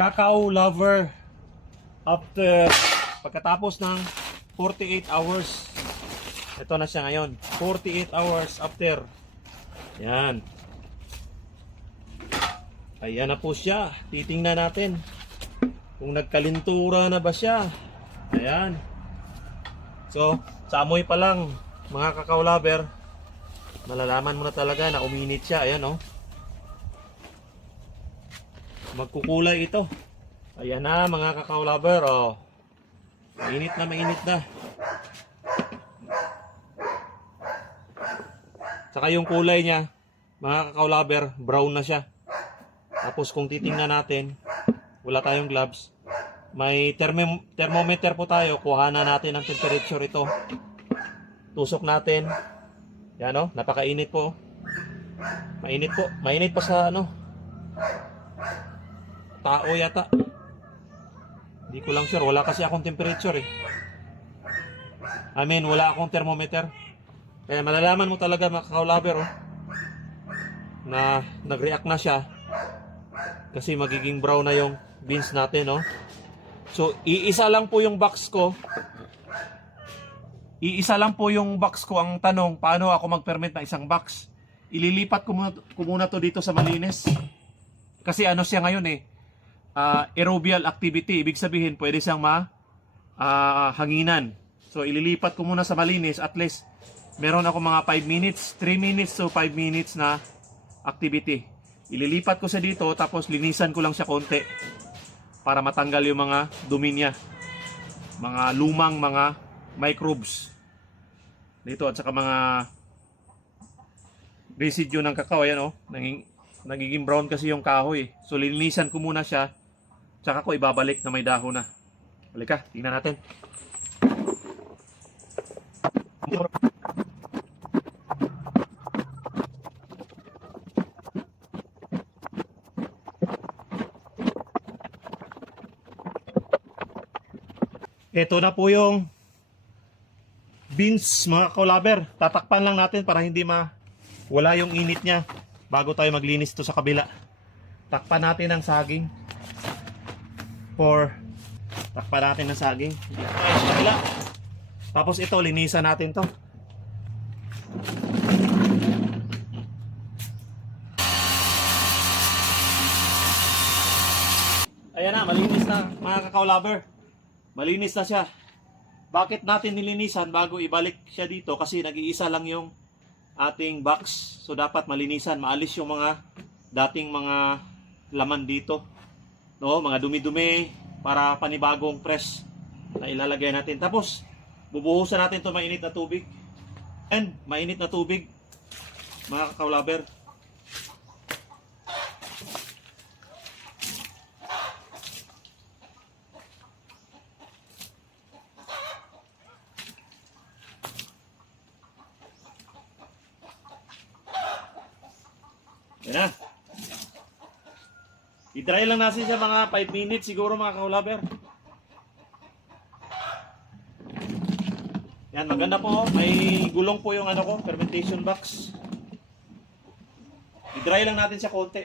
Cacao lover after pagkatapos ng 48 hours. Ito na siya ngayon. 48 hours after. Yan. Ayan na po siya. Titingnan natin kung nagkalintura na ba siya. Ayan. So, sa amoy pa lang, mga cacao lover, malalaman mo na talaga na uminit siya. Ayan, oh. Magkukulay ito. Ayan na, mga cacao lover, oh. Mainit na, mainit na. Saka yung kulay niya, mga cacao lover, brown na siya. Tapos kung titingnan natin, wala tayong gloves, may thermometer po tayo. Kuhanan natin ang temperature ito. Tusok natin. Yan, oh, napakainit po. Mainit po. Mainit pa sa ano, tao yata. Hindi ko lang sure. Wala kasi akong temperature eh. I mean, wala akong thermometer. Kaya malalaman mo talaga, mga cacao lover, oh, na nag-react na siya. Kasi magiging brown na yung beans natin, oh. So, iisa lang po yung box ko. Iisa lang po yung box ko. Ang tanong, paano ako mag-ferment ng isang box? Ililipat ko muna to dito sa malinis. Kasi ano siya ngayon eh, aerobial activity. Ibig sabihin, pwede siyang hanginan. So, ililipat ko muna sa malinis. At least, meron ako mga 5 minutes, 3 minutes to 5 minutes na activity. Ililipat ko siya dito, tapos linisan ko lang siya konti para matanggal yung mga dumi niya. Mga lumang mga microbes dito at saka mga residue ng kakao. Ayan, oh, nagiging brown kasi yung kahoy. So, linisan ko muna siya, tsaka ko ibabalik na may dahon na. Halika, tingnan natin. Ito na po yung beans, mga cacao lover. Tatakpan lang natin para hindi wala yung init niya bago tayo maglinis to sa kabila. Takpan natin ang saging. Takpan natin ang saging. Tayo sa kabila. Tapos ito, linisan natin to. Ayan na, malinis na, mga cacao lover. Malinis na siya. Bakit natin nilinisan bago ibalik siya dito? Kasi nag-iisa lang yung ating box. So dapat malinisan, maalis yung mga dating mga laman dito. No, mga dumi-dumi para panibagong fresh na ilalagay natin. Tapos bubuhusan natin 'to mainit na tubig. And mainit na tubig, mga cacao lover. Yan na. I-dry lang natin siya mga 5 minutes siguro, mga cacao lover. Yan, maganda po. May gulong po yung ano ko, fermentation box. I-dry lang natin siya konti.